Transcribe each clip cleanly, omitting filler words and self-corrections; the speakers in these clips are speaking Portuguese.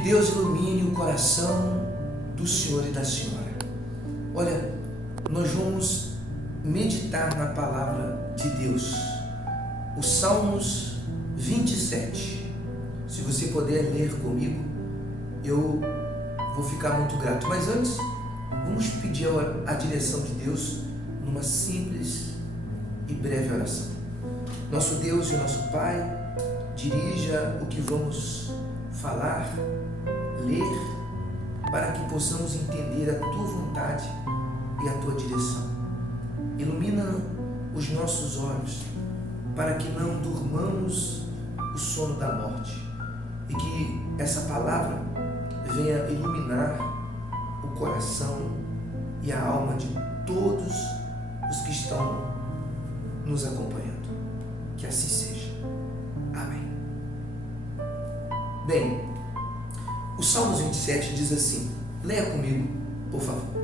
Deus ilumine o coração do senhor e da senhora. Olha, nós vamos meditar na palavra de Deus. O Salmos 27. Se você puder ler comigo, eu vou ficar muito grato. Mas antes, vamos pedir a direção de Deus numa simples e breve oração. Nosso Deus e nosso Pai, dirija o que vamos falar, ler, para que possamos entender a Tua vontade e a Tua direção. Ilumina os nossos olhos, para que não durmamos o sono da morte, e que essa palavra venha iluminar o coração e a alma de todos os que estão nos acompanhando. Que assim seja. Amém. Bem, o Salmos 27 diz assim, leia comigo, por favor.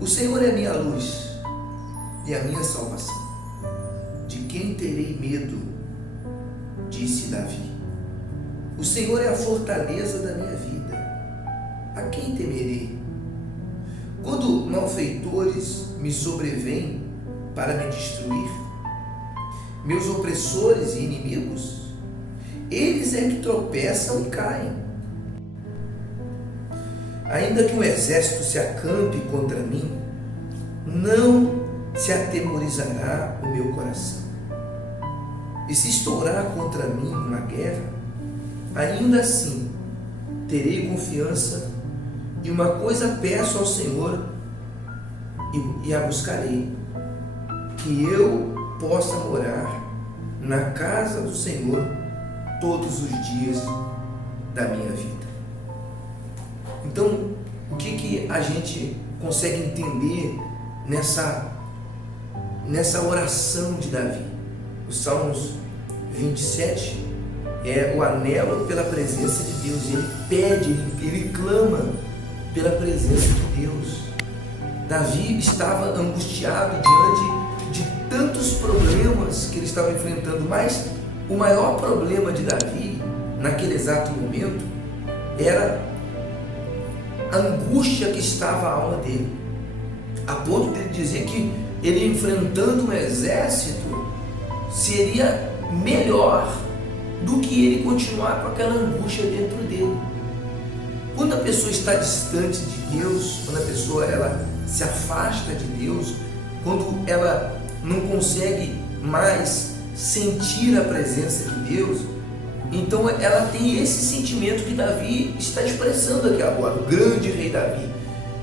O Senhor é a minha luz e a minha salvação. De quem terei medo? Disse Davi. O Senhor é a fortaleza da minha vida. A quem temerei? Quando malfeitores me sobrevêm para me destruir, meus opressores e inimigos, eles é que tropeçam e caem. Ainda que um exército se acampe contra mim, não se atemorizará o meu coração. E se estourar contra mim uma guerra, ainda assim terei confiança, e uma coisa peço ao Senhor e a buscarei, que eu possa morar na casa do Senhor todos os dias da minha vida. Então, o que a gente consegue entender nessa oração de Davi? O Salmos 27 é o anelo pela presença de Deus. Ele pede, ele clama pela presença de Deus. Davi estava angustiado diante de tantos problemas que ele estava enfrentando, mas o maior problema de Davi, naquele exato momento, era a angústia que estava a alma dele, a ponto de ele dizer que ele, enfrentando um exército, seria melhor do que ele continuar com aquela angústia dentro dele. Quando a pessoa está distante de Deus, quando a pessoa ela se afasta de Deus, quando ela não consegue mais sentir a presença de Deus, então ela tem esse sentimento que Davi está expressando aqui agora, o grande rei Davi.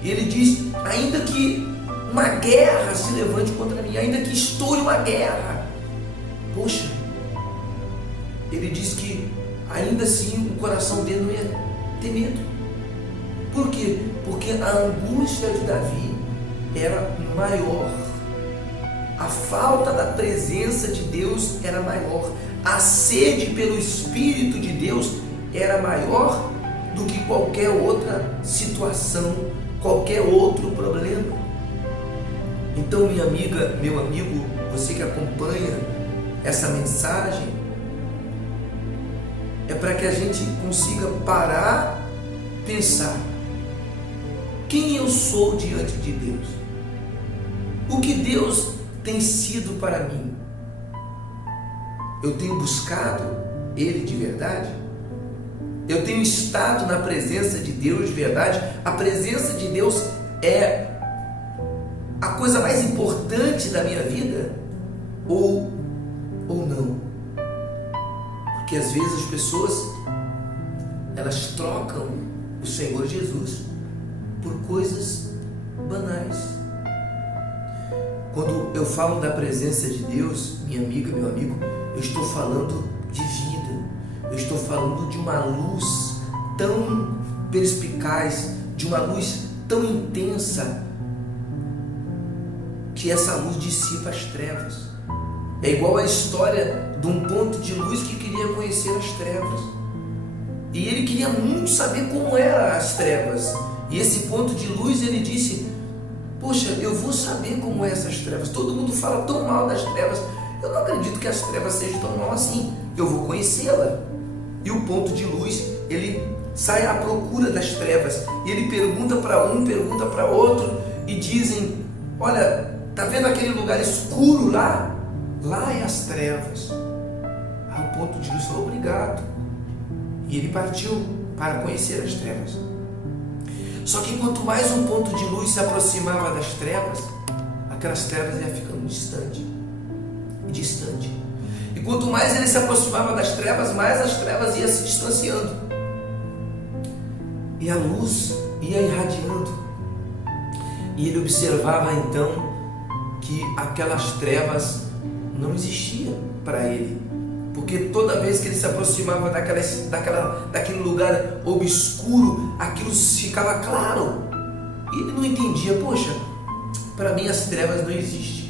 Ele diz, ainda que uma guerra se levante contra mim, ainda que estoure uma guerra, poxa, ele diz que ainda assim o coração dele não ia ter medo. Por quê? Porque a angústia de Davi era maior, a falta da presença de Deus era maior, a sede pelo Espírito de Deus era maior do que qualquer outra situação, qualquer outro problema. Então, minha amiga, meu amigo, você que acompanha essa mensagem, é para que a gente consiga parar, pensar, quem eu sou diante de Deus? O que Deus tem sido para mim? Eu tenho buscado Ele de verdade? Eu tenho estado na presença de Deus de verdade? A presença de Deus é a coisa mais importante da minha vida? Ou não? Porque às vezes as pessoas, elas trocam o Senhor Jesus por coisas banais. Quando eu falo da presença de Deus, minha amiga, meu amigo, eu estou falando de vida, eu estou falando de uma luz tão perspicaz, de uma luz tão intensa, que essa luz dissipa as trevas. É igual a história de um ponto de luz que queria conhecer as trevas, e ele queria muito saber como eram as trevas, e esse ponto de luz, ele disse, poxa, eu vou saber como é essas trevas, todo mundo fala tão mal das trevas, eu não acredito que as trevas sejam tão mal assim, eu vou conhecê-la. E e o ponto de luz, ele sai à procura das trevas, e ele pergunta para um, pergunta para outro, e dizem: olha, tá vendo aquele lugar escuro lá? Lá é as trevas. Aí o ponto de luz falou: obrigado. E ele partiu para conhecer as trevas. Só que quanto mais um ponto de luz se aproximava das trevas, aquelas trevas iam ficando distante e distante. E quanto mais ele se aproximava das trevas, mais as trevas iam se distanciando. E a luz ia irradiando. E ele observava então que aquelas trevas não existiam para ele. Porque toda vez que ele se aproximava daquele lugar obscuro, aquilo ficava claro. E ele não entendia: poxa, para mim as trevas não existem.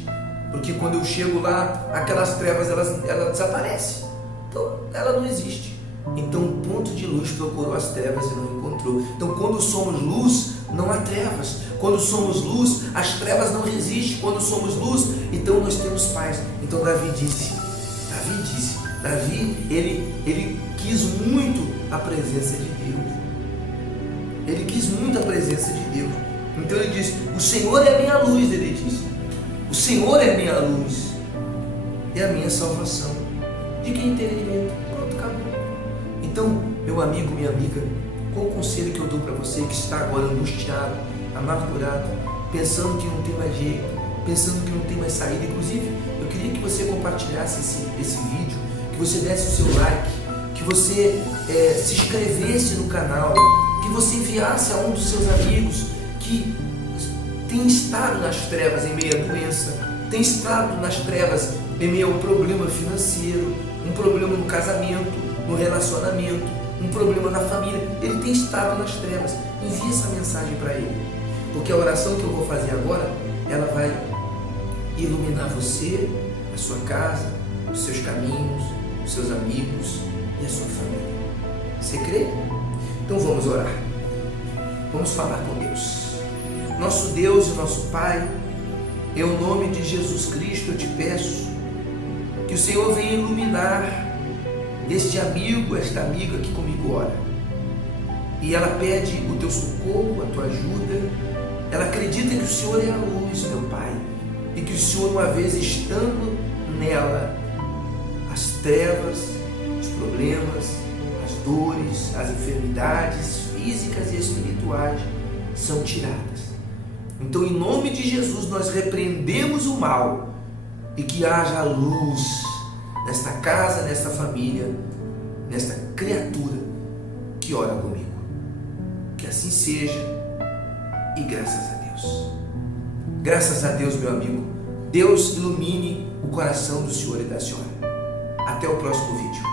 Porque quando eu chego lá, aquelas trevas elas desaparecem. Então ela não existe. Então o ponto de luz procurou as trevas e não encontrou. Então quando somos luz, não há trevas. Quando somos luz, as trevas não resistem. Quando somos luz, então nós temos paz. Então Davi, ele quis muito a presença de Deus. Ele quis muito a presença de Deus. Então ele disse: o Senhor é a minha luz, ele disse. O Senhor é a minha luz, é a minha salvação. De quem entendimento? Pronto, acabou. Então, meu amigo, minha amiga, qual o conselho que eu dou para você que está agora angustiado, amargurado, pensando que não tem mais jeito, pensando que não tem mais saída? Inclusive, eu queria que você compartilhasse esse vídeo, que você desse o seu like, que você se inscrevesse no canal, que você enviasse a um dos seus amigos que tem estado nas trevas em meio à doença, tem estado nas trevas em meio ao problema financeiro, um problema no casamento, no relacionamento, um problema na família. Ele tem estado nas trevas. Envie essa mensagem para ele, porque a oração que eu vou fazer agora, ela vai iluminar você, a sua casa, os seus caminhos, os seus amigos e a sua família. Você crê? Então vamos orar. Vamos falar com Deus. Nosso Deus e nosso Pai, em nome de Jesus Cristo, eu te peço que o Senhor venha iluminar este amigo, esta amiga que comigo ora. E ela pede o teu socorro, a tua ajuda. Ela acredita que o Senhor é a luz, meu Pai, e que o Senhor, uma vez estando nela, as trevas, os problemas, as dores, as enfermidades físicas e espirituais são tiradas. Então, em nome de Jesus, nós repreendemos o mal e que haja luz nesta casa, nesta família, nesta criatura que ora comigo. Que assim seja, e graças a Deus. Graças a Deus, meu amigo. Deus ilumine o coração do Senhor e da Senhora. Até o próximo vídeo.